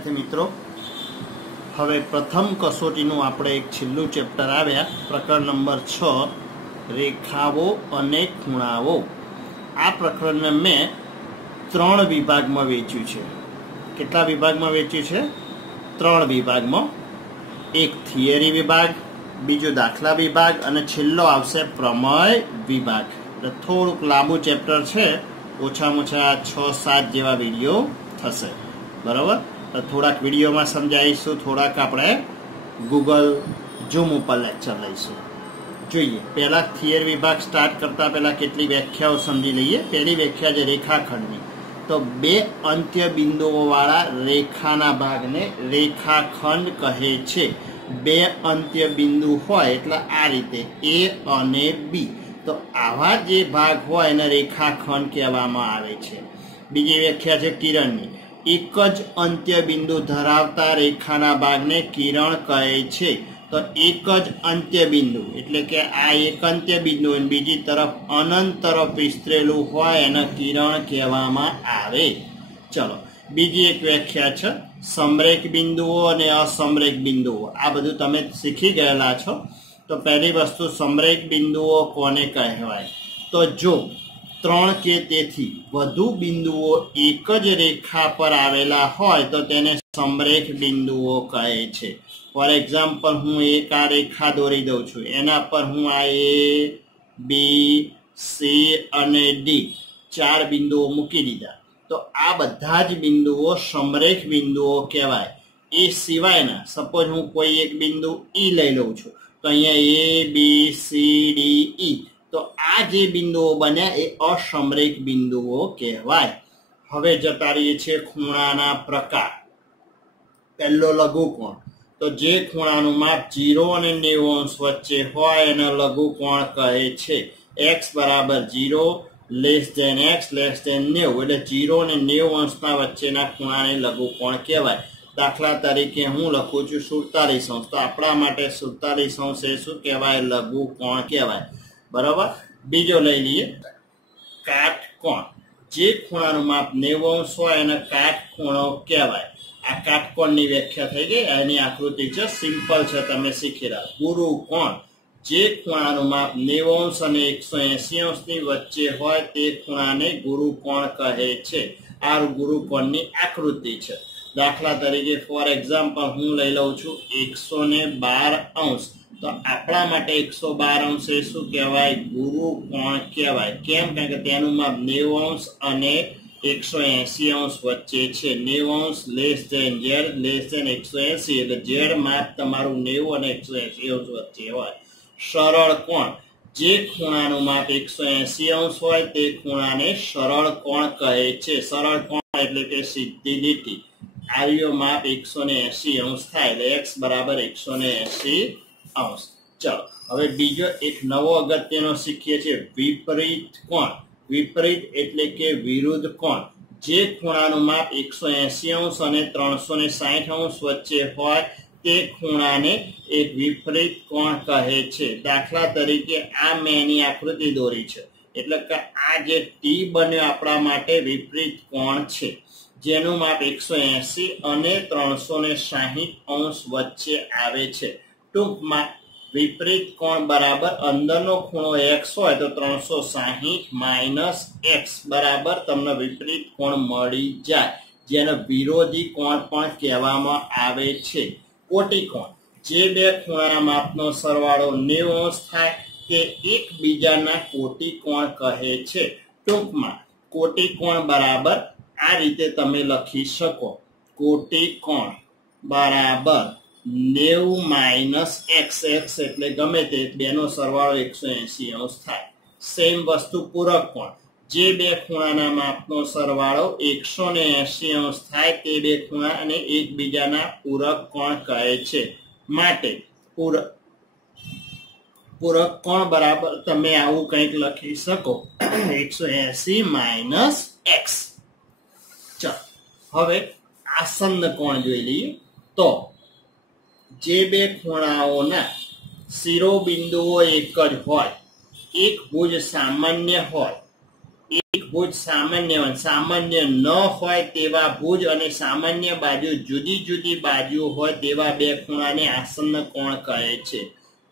विद्यार्थी मित्रों, हवे प्रथम कसोटीनुं आपणे एक छेल्लुं चेप्टर आव्या। प्रकरण नंबर 6 रेखाओ अने खूणाओ। आ प्रकरण में 3 विभागमां वेच्युं छे। केटला विभागमां वेच्युं छे? 3 विभागमां। एक थियरी विभाग, बीजो दाखला विभाग अने छेल्लो आवशे प्रमेय विभाग। એટલે થોડુંક લાંબુ ચેપ્ટર છે, ઓછામાં ઓછા 6-7 જેવા વિડીયો થશે, બરાબર? તો થોડાક વિડીયોમાં સમજાવીશું, થોડાક આપણે ગૂગલ ઝૂમ ઉપર લેક્ચર લઈશું। જોઈએ, પહેલા થિયરી વિભાગ સ્ટાર્ટ કરતા પહેલા કેટલી વ્યાખ્યાઓ સમજી લઈએ। પહેલી વ્યાખ્યા છે રેખાખંડની। તો બે અંત્ય બિંદુઓ વાળા રેખાના ભાગને રેખાખંડ કહે છે। બે અંત્ય બિંદુ હોય એટલે આ રીતે એ અને બી, તો આવા જે ભાગ હોય એને રેખાખંડ કહેવામાં આવે છે। બીજી વ્યાખ્યા છે કિરણની। એક જ અંત્ય બિંદુ ધરાવતા રેખાના ભાગને કિરણ કહે છે। તો એક જ અંત્ય બિંદુ એટલે કે આ એક અંત્ય બિંદુ અને બીજી તરફ અનંત તરફ વિસ્તરેલું હોય એને કિરણ કહેવામાં આવે। ચલો, બીજી એક વ્યાખ્યા છે સમરેખ બિંદુઓ અને અસમરેખ બિંદુઓ। આ બધું તમે શીખી ગયેલા છો। તો પહેલી વસ્તુ, સમરેખ બિંદુઓ કોને કહેવાય? તો જો 3 કે તેથી વધુ બિંદુઓ એક જ રેખા પર આવેલા હોય તો તેને સમરેખ બિંદુઓ કહે છે। ફોર એક્ઝામ્પલ, હું એક આ રેખા દોરી દઉં છું, એના પર હું આ એ, બી, સી અને ડી 4 બિંદુઓ મૂકી દીધા, તો આ બધા જ બિંદુઓ સમરેખ બિંદુઓ કહેવાય। એ સિવાયના, સપોઝ હું કોઈ એક બિંદુ ઈ લઈ લઉં છું, તો અહીંયા એ, બી, સી, ડી, ઈ, તો આ જે બિંદુઓ બન્યા એ અસમરેખ બિંદુઓ કહેવાય। હવે જતા રહીએ છીએ ખૂણાના પ્રકાર। પહેલો લઘુકોણ, તો જે ખૂણાનું માપ 0 અને 90 અંશ વચ્ચે હોય એને લઘુકોણ કહે છે। x બરાબર 0 less than x less than 90, એટલે 0 અને 90 અંશના વચ્ચેના ખૂણાને લઘુકોણ કહેવાય। દાખલા તરીકે હું લખું છું 47 અંશ, તો આપણા માટે 47 અંશ એ શું કહેવાય? લઘુકોણ કહેવાય, બરાબર? બીજો લઈ લઈએ કાટકોણ। જે ખૂણાનું માપ 90 અંશ હોય એને કાટખૂણો કહેવાય। આ કાટકોણની વ્યાખ્યા થઈ ગઈ। એની આકૃતિ છે, સિમ્પલ છે, તમે શીખી રહ્યા। ગુરુકોણ, જે ખૂણાનું માપ 90 અંશ અને 180 અંશની વચ્ચે હોય તે ખૂણાને ગુરુકોણ કહે છે। આ ગુરુકોણની આકૃતિ છે। દાખલા તરીકે ફોર એક્ઝામ્પલ હું લઈ લઉં છું 112 અંશ, તો આપણા માટે 112 અંશ એ શું કહેવાય? ગુરુકોણ કહેવાય। કેમ? કારણ કે તેનું માપ 90 અંશ અને 180 અંશ વચ્ચે છે। 90 અંશ less than z less than 180, એટલે ઝેડ માપ તમારું 90 અને 180 અંશ વચ્ચે હોય। સરળ કોણ, જે ખૂણાનું માપ 180 અંશ હોય તે ખૂણાને સરળ કોણ કહે છે। સરળ કોણ એટલે કે સીધી લીટી। આર્યો માપ 180 અંશ થાય, એટલે x બરાબર 180 અંશ। ચલો, હવે બીજો એક નવો અગત્યનો શીખીએ છીએ વિપરીત કોણ। વિપરીત એટલે કે વિરુદ્ધ કોણ, જે ખૂણાનું માપ 180 અંશ અને 360 અંશ વચ્ચે હોય તે ખૂણાને એક વિપરીત કોણ કહે છે। દાખલા તરીકે આ મેં એની આકૃતિ દોરી છે, એટલે કે આ જે ટી બન્યો આપણા માટે વિપરીત કોણ છે, જેનું માપ 180 અને 360 અંશ વચ્ચે આવે છે। ટૂંકમાં વિપરીત કોણ બરાબર અંદરનો ખૂણો x હોય તો 360 માઇનસ x બરાબર તમને વિપરીત કોણ મળી જાય, જેને વિરોધી કોણ પણ કહેવામાં આવે છે। કોટી કોણ, જે બે ખૂણાના માપનો સરવાળો 90 અંશ થાય તે એકબીજાના કોટી કોણ કહે છે। ટૂંકમાં કોટી કોણ બરાબર આ રીતે તમે લખી શકો, કોટી કોણ બરાબર 90 માઇનસ x, x એટલે ગમે તે બેનો સરવાળો 180 અંશ થાય। સેમ વસ્તુ પૂરક કોણ, જે બે ખૂણાના માપનો સરવાળો 180 અંશ થાય તે બે ખૂણાને એકબીજાના પૂરક કોણ કહે છે। માટે પૂરક કોણ બરાબર તમે આવું કંઈક લખી શકો 180 માઇનસ x। ચલો, હવે આસન્ન કોણ જોઈ લઈએ। તો જે બે ખૂણાઓના શિરોબિંદુઓ એક જ હોય, એક ભુજ સામાન્ય હોય, એક ભુજ સામાન્ય ન હોય તેવા ભુજ અને સામાન્ય બાજુ જુદી જુદી બાજુ હોય તેવા બે ખૂણાને આસન્ન કોણ કહે છે।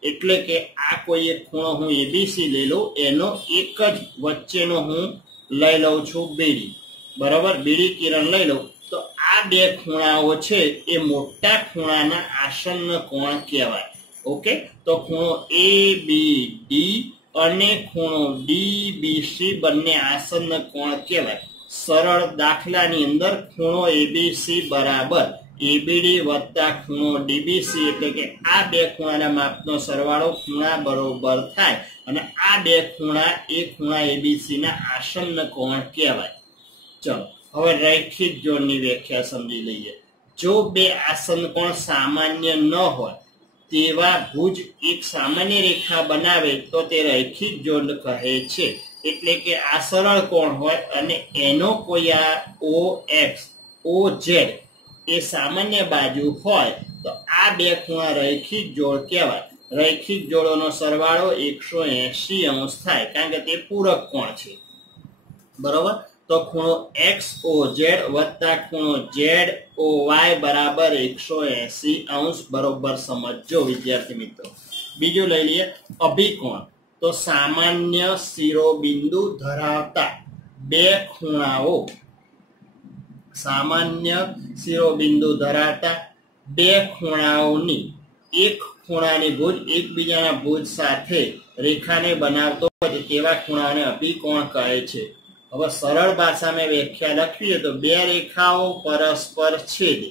એટલે કે આ કોઈ એક ખૂણો હું એબીસી લઈ લઉં, એનો એક જ વચ્ચેનો હું લઈ લઉં છું બીડી, બરાબર, બીડી કિરણ લઈ લઉં, તો આ બે ખૂણાઓ છે એ મોટા ખૂણાના આસન્ન કોણ કહેવાય। ઓકે, તો ખૂણો એ બી ડી અને ખૂણો ડી બી સી બંને આસન્ન કોણ કહેવાય। સરળ દાખલાની અંદર ખૂણો એબીસી બરાબર એબીડી વત્તા ખૂણો ડીબીસી, એટલે કે આ બે ખૂણાના માપનો સરવાળો ખૂણા બરોબર થાય અને આ બે ખૂણા એ ખૂણા એબીસી ના આસન્ન કોણ કહેવાય। ચલો હવે રૈખિક જોડની વ્યાખ્યા સમજી લઈએ। જો બે આસન્ન કોણ સામાન્ય ન હોય તેવા ભુજ એક સામાન્ય રેખા બનાવે તો તે રૈખિક જોડ કહે છે। એટલે કે આ સરળ કોણ હોય અને એનો કોઈ આ ઓ એક્સ ઓ ઝેડ એ સામાન્ય બાજુ હોય તો આ બે ખૂણા રૈખિક જોડ કહેવાય। રૈખિક જોડોનો સરવાળો 180 અંશ થાય, કારણ કે તે પૂરક કોણ છે, બરોબર। તો ખૂણો એક્સ ઓ ઝેડ વત્તા ખૂણો ઝેડ ઓ વાય બરાબર 180 અંશ, બરોબર સમજો વિદ્યાર્થી મિત્રો। બીજું લઈ લઈએ અભિકોણ। તો સામાન્ય શિરોબિંદુ ધરાવતા બે ખૂણાઓ, સામાન્ય શિરોબિંદુ ધરાવતા બે ખૂણાઓની એક ખૂણાની ભુજ એકબીજાના ભુજ સાથે રેખાને બનાવતો હોય તેવા ખૂણાઓને અભિકોણ કહે છે। હવે સરળ ભાષામાં વ્યાખ્યા લખીએ તો બે રેખાઓ પરસ્પર છેદે,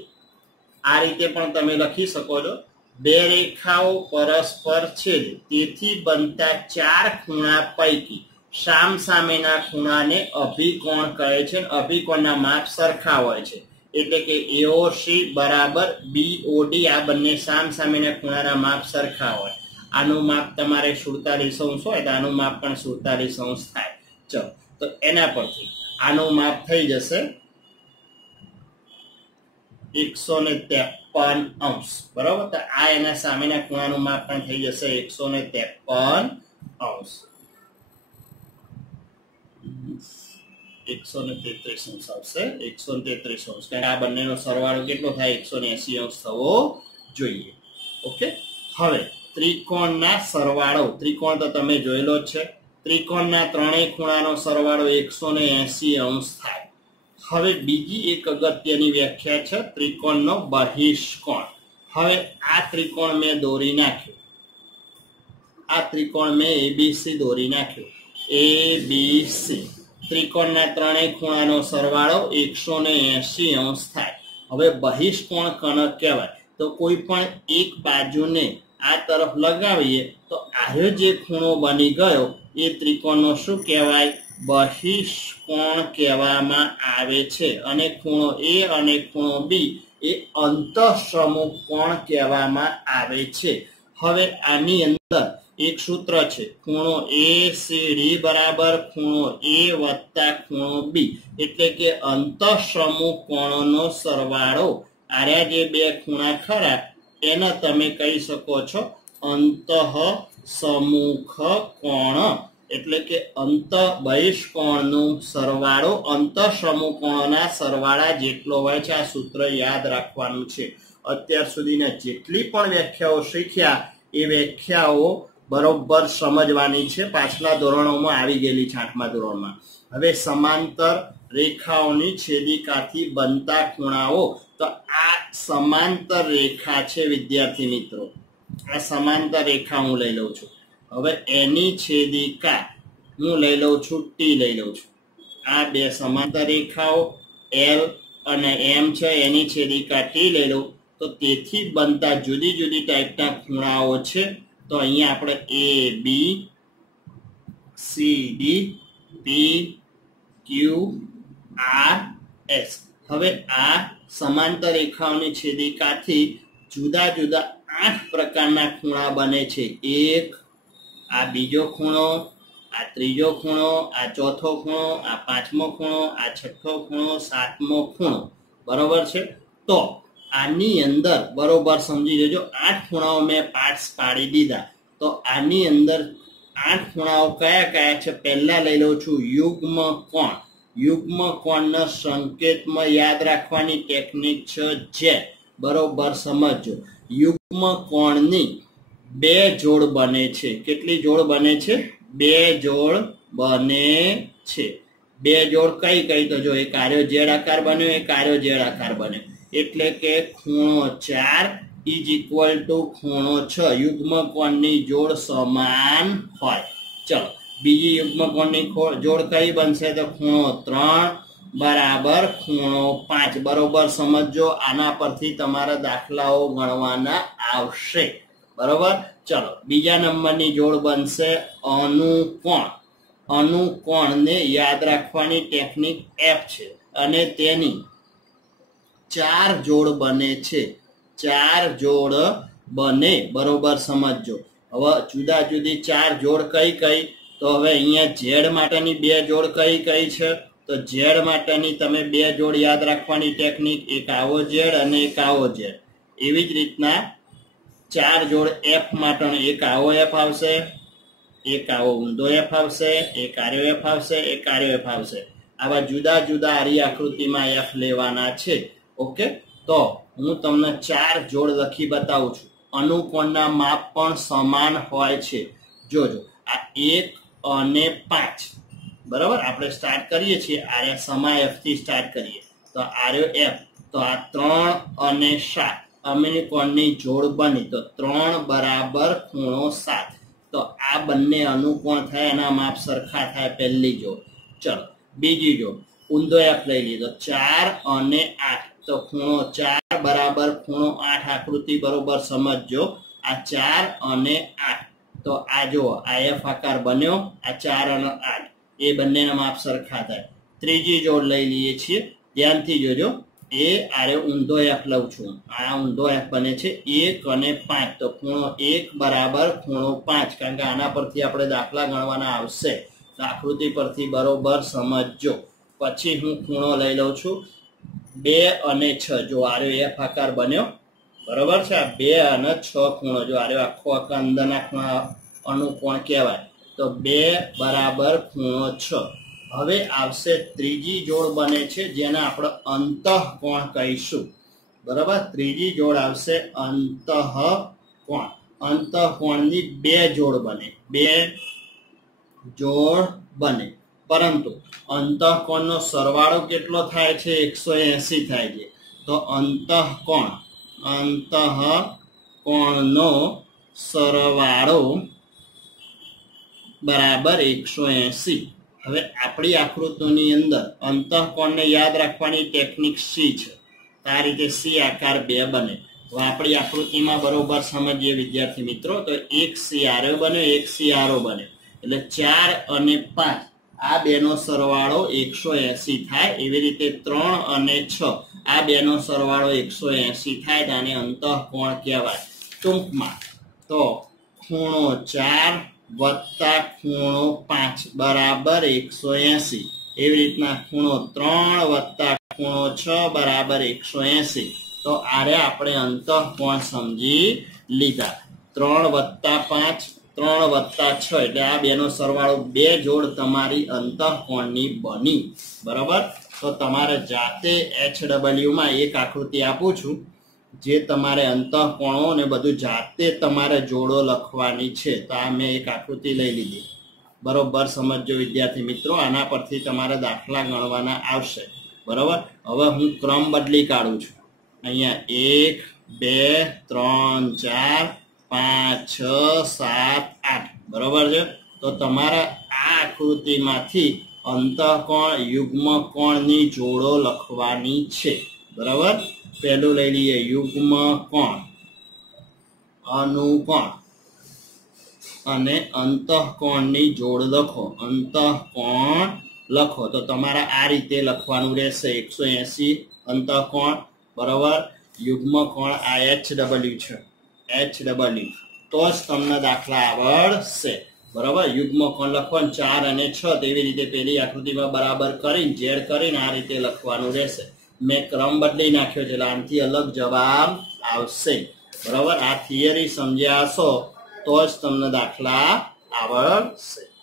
આ રીતે પણ તમે લખી શકો છો, બે રેખાઓ પરસ્પર છેદે તેથી બનતા ચાર ખૂણા પૈકી સામસામેના ખૂણાને અભિકોણ કહે છે। અભિકોણના માપ સરખા હોય છે, એટલે કે એઓસી બરાબર બીઓડી, આ બંને સામસામેના ખૂણાના માપ સરખા હોય। આનું માપ તમારે 47 અંશ હોય તો આનું માપ પણ 47 અંશ થાય। ચલો તો એના પરથી આનું માપ થઈ જશે 153 અંશ, બરાબર। તો આ એના સામેના ખૂણાનું માપ પણ થઈ જશે 153 અંશ, 133 અંશ આવશે, 133 અંશ, કારણ કે આ બંનેનો સરવાળો કેટલો થાય 180 અંશ થવો જોઈએ। ઓકે, હવે ત્રિકોણના સરવાળો, ત્રિકોણ તો તમે જોયેલો જ છે, ત્રિકોણના ત્રણેય ખૂણાનો સરવાળો 180 અંશ થાય। હવે બીજી એક અગત્યની વ્યાખ્યા છે ત્રિકોણનો બહિષ્કોણ। હવે આ ત્રિકોણ મેં દોરી નાખ્યો, આ ત્રિકોણ મેં એબીસી દોરી નાખ્યો, એબીસી, ત્રિકોણના ત્રણેય ખૂણાનો સરવાળો 180 અંશ થાય। હવે બહિષ્કોણ કોને કહેવાય? તો કોઈ પણ એક બાજુને આ તરફ લગાવીએ તો આયો જે ખૂણો બની ગયો એ ત્રિકોણનો શું કહેવાય? બહિષ્કોણ કહેવામાં આવે છે। અને ખૂણો એ અને ખૂણો બી એ અંતઃસમુખ કોણ કહેવામાં આવે છે। હવે આની અંદર એક સૂત્ર છે, ખૂણો એ સી ડી બરાબર ખૂણો એ વત્તા ખૂણો બી, એટલે કે અંતઃસમુખ કોણોનો સરવાળો, આર્યા જે બે ખૂણા ખરા એને તમે કહી શકો છો અંતઃસમુખ કોણ, એટલે કે બહિષ્કોણનો સરવાળો અંતઃસમુખ કોણોના સરવાળા જેટલો હોય છે। આ સૂત્ર યાદ રાખવાનું છે। અત્યાર સુધીના જેટલી પણ વ્યાખ્યાઓ શીખ્યા એ વ્યાખ્યાઓ બરોબર સમજવાની છે, પાછલા ધોરણોમાં આવી ગયેલી છે 8મા ધોરણમાં। હવે સમાંતર રેખાઓની છેદિકાથી બનતા ખૂણાઓ, તો આ સમાંતર રેખા છે વિદ્યાર્થી મિત્રો, આ સમાંતર રેખા હું લઈ લઉં છું। હવે એની છેદિકા હું લઈ લઉં છું ટી લઈ લઉં છું, આ બે સમાંતર રેખાઓ એલ અને એમ છે, એની છેદિકા ટી લઈ લઉં તો તેથી બનતા જુદી જુદી ટાઈપના ખૂણાઓ છે। તો અહીંયા આપણે A B C D P Q R S, હવે આ સમાંતર રેખાઓની છેદિકાથી જુદા જુદા 8 પ્રકારના ખૂણા બને છે। એક, આ બીજો ખૂણો, આ ત્રીજો ખૂણો, આ ચોથો ખૂણો, આ પાંચમો ખૂણો, આ છઠ્ઠો ખૂણો, સાતમો ખૂણો, બરોબર છે। તો આની અંદર બરોબર સમજી લેજો, 8 ખૂણાઓ મેં પાર્ટ્સ પાડી દીધા, તો આની અંદર 8 ખૂણાઓ કયા કયા છે પહેલા લઈ લઉં છું યુગ્મ કોણ. યુગ્મ કોણના સંકેતમાં યાદ રાખવાની ટેકનિક છે જે બરોબર સમજો. યુગ્મ કોણની બે જોડ બને છે. કેટલી જોડ બને છે? બે જોડ બને છે. બે જોડ કઈ કઈ? તો જો એક આર્યો ઝેડ આકાર બન્યો, એક આર્યો ઝેડ આકાર બન્યો, એટલે કે ખૂણો 4 ઇઝ ઇક્વલ ટુ ખૂણો 6. યુગ્મ કોણની જોડ સમાન હોય. ચલો બીજી યુગ્મ કોણની જોડ કઈ બનશે? તો ખૂણો 3 બરાબર ખૂણો 5. બરોબર સમજો. આના પરથી તમારા દાખલાઓ ગણવાના આવશે. બરોબર. ચલો બીજા નંબરની જોડ બનશે અનુકોણ. અનુકોણને યાદ રાખવાની ટેકનિક F છે અને તેની 4 જોડ બને છે. 4 જોડ બને. બરોબર સમજો. હવે જુદા જુદી 4 જોડ કઈ કઈ? તો હવે અહીંયા ઝેડ માટેની બે જોડ કઈ કઈ છે? તો ઝેડ માટેની તમે બે જોડ યાદ રાખવાની ટેકનિક, એક આવો ઝેડ અને એક આવો ઝેડ. એવી જ રીતના 4 જોડ F માટેનો, એક આવો F આવશે, એક આવો ઊંધો F આવશે, એક આર્યો F આવશે, એક આર્યો F આવશે. આવા જુદા જુદા આરી આકૃતિમાં F લેવાના છે. ઓકે, તો હું તમને 4 જોડ લખી બતાવું છું. અનુકોણના માપ પણ સમાન હોય છે. જોજો આ 1 અને 5. બરાબર. આપણે સ્ટાર્ટ કરીએ છીએ આર્યા સમા F થી સ્ટાર્ટ કરીએ તો આર્યો F. તો આ 3 અને 7 અનુકોણની જોડ બની. તો 3 બરાબર ખૂણો 7. તો આ બંને અનુકોણ થાય, એના માપ સરખા થાય. પહેલી જોડ. ચલો બીજી જોડ ઊંધો F લઈ લીધો. 4 અને 8. તો ખૂણો 4 બરાબર ખૂણો 8. આકૃતિ બરોબર સમજો. આ 4 અને 8. તો આ જુઓ આ F આકાર બન્યો. આ 4 અને 8 એ બંનેના માપ સરખા થાય. ત્રીજી જોડ લઈ લઈએ છીએ. ધ્યાનથી જોજો. એ આરે ઊંધો F લઉં છું. આ ઊંધો F બને છે 1 અને 5. તો ખૂણો 1 બરાબર ખૂણો 5. કારણ કે આના પરથી આપણે દાખલા ગણવાના આવશે. તો આકૃતિ પરથી બરોબર સમજો. પછી હું ખૂણો લઈ લઉં છું 2 અને 6. જો આર્યો F આકાર બન્યો. બરોબર છે. આ 2 અને 6 ખૂણો. જો આર્યો આખો આકાર અંદરના ખૂણા અનુકોણ કહેવાય. તો 2 બરાબર ખૂણો 6. હવે આવશે ત્રીજી જોડ બને છે જેને આપણે અંતઃકોણ કહીશું. બરાબર. ત્રીજી જોડ આવશે અંતઃકોણ. અંતઃકોણની બે જોડ બને. બે જોડ બને. પરંતુ અંતઃકોણનો સરવાળો કેટલો થાય છે? 180 થાય છે. તો અંતઃકોણનો સરવાળો બરાબર 180. હવે આપણી આકૃતિની અંદર અંતઃકોણને યાદ રાખવાની ટેકનિક C છે. આ રીતે C આકાર 2 બને. તો આપણી આકૃતિમાં બરોબર સમજીએ વિદ્યાર્થી મિત્રો. તો એક C આરો બને, એક C આરો બને. એટલે 4 અને 5 આ બેનો સરવાળો 180 થાય. એવી રીતે 3 અને 6 આ બેનો સરવાળો 180 થાય. આને અંતઃકોણ કહેવાય. ટૂંકમાં તો ખૂણો 4 વત્તા ખૂણો 5 બરાબર 180. એવી રીતના ખૂણો 3 વત્તા ખૂણો 6 બરાબર 180. તો આરે આપણે અંતઃકોણ સમજી લીધા. 3 વત્તા 5 3 વત્તા 6 એટલે આ બેનો સરવાળો 2 જોડ તમારી અંતઃકોણની બની. બરાબર. તો તમારે જાતે HW માં એક આકૃતિ આપું છું જે તમારે અંતઃકોણો ને બધું જાતે તમારે જોડો લખવાની છે. તો આ મેં એક આકૃતિ લઈ લીધી. બરોબર સમજો વિદ્યાર્થી મિત્રો. આના પરથી તમારા દાખલા ગણવાના આવશે. બરોબર. હવે હું ક્રમ બદલી કાઢું છું. અહીંયા 1 2 3 4 5 6 7 8. બરોબર છે. તો તમારા આ આકૃતિમાંથી અંતઃકોણ યુગ્મ કોણની જોડો લખવાની છે. બરાબર. પહેલું લઈ લઈએ યુગ્મ કોણ, અનુકોણ અને અંતઃકોણની જોડ લખો. અંતઃકોણ લખો તો તમારે આ રીતે લખવાનું રહેશે. 180 અંતઃકોણ બરાબર. યુગ્મ કોણ આ HW છે. HW તો જ તમને દાખલા આવડશે. બરાબર. યુગ્મ કોણ લખવાનું 4 અને 6 તેવી રીતે પેલી આકૃતિમાં બરાબર કરીને ઝેડ કરીને આ રીતે લખવાનું રહેશે. મેં ક્રમ બદલી નાખ્યો છે એટલે આનાથી અલગ જવાબ આવશે. બરાબર. આ થિયરી સમજ્યા હશો તો જ તમને દાખલા આવડશે.